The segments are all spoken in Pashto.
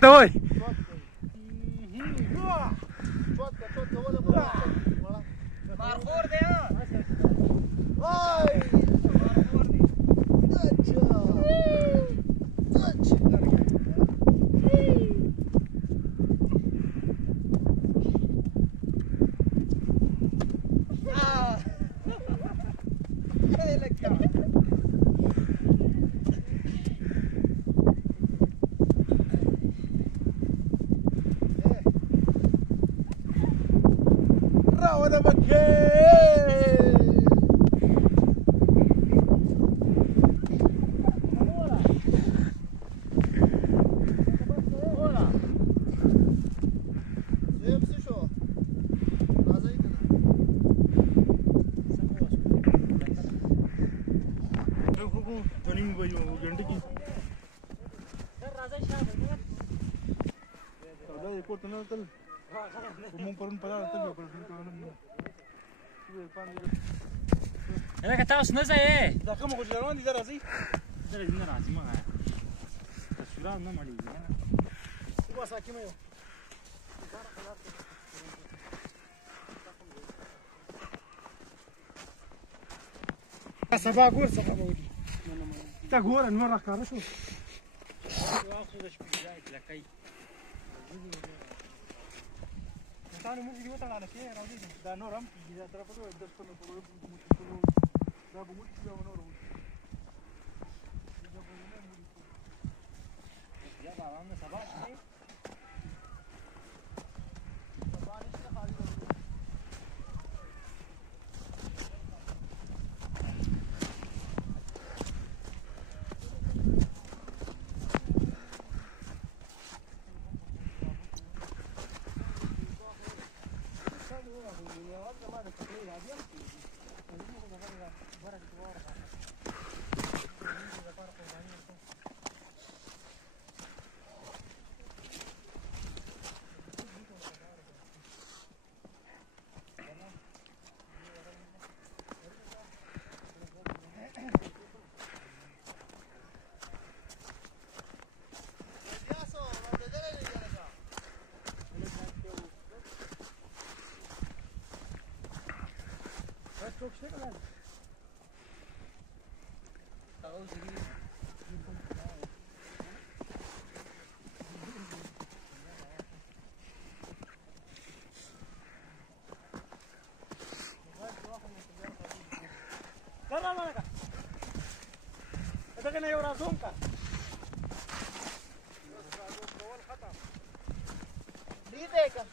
Давай. لکه تاسو نه ځئ دا کوم غوجلروان دي دا راځي زه نه راځم هغه تصویران نه مړېږي بس حکیمه یو سبا ګور څه خبرې ته ګوره نور راښکاره شو تاسو موږ دې وتړاله کې راځي دا نور هم دا طرف ته د خپل دا به موږ یو نور یا باران سبا شي Çok şey kadar. Tamam zili. Karna mana ka? Ada kena yang razon ka? Dite ka?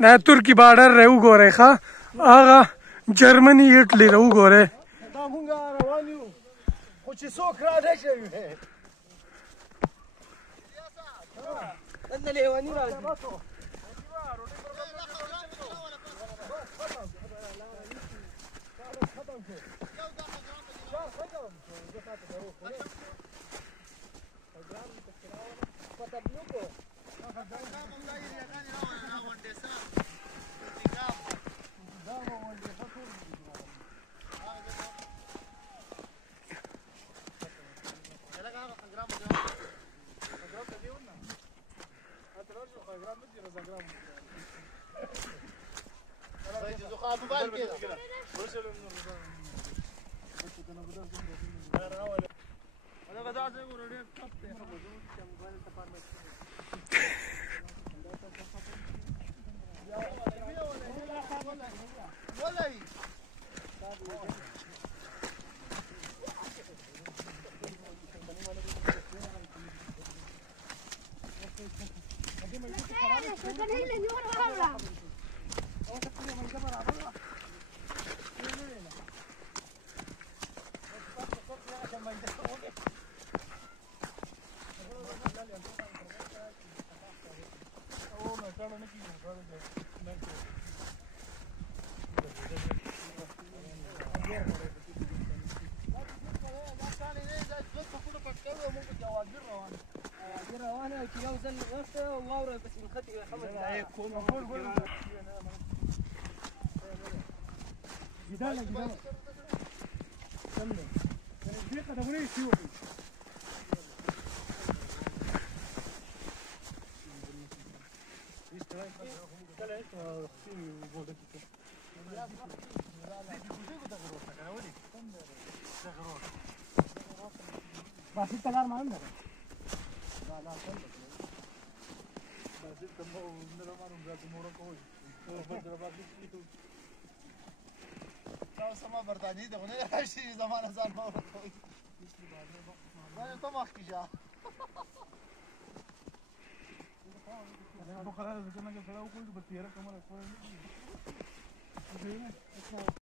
ना तुर्की बॉर्डर रे उगोरे खा आगा Germany Italy रे उगोरे دا مونږ روان یو خو چې څوک را نه شوي دلته لیواني راځي روانه چې یو ځل غوښته واوره پسې نښتې خبر ګیداله ګیداله سم دی دې قدمونه یې شي وکړي باسي تلار معلوم ده سما بردانی ده خونه هرچی زمان از آن ما رو کوی من تو مخکی جا بخارا زدن که سلام کوی بسیاره کمال کوی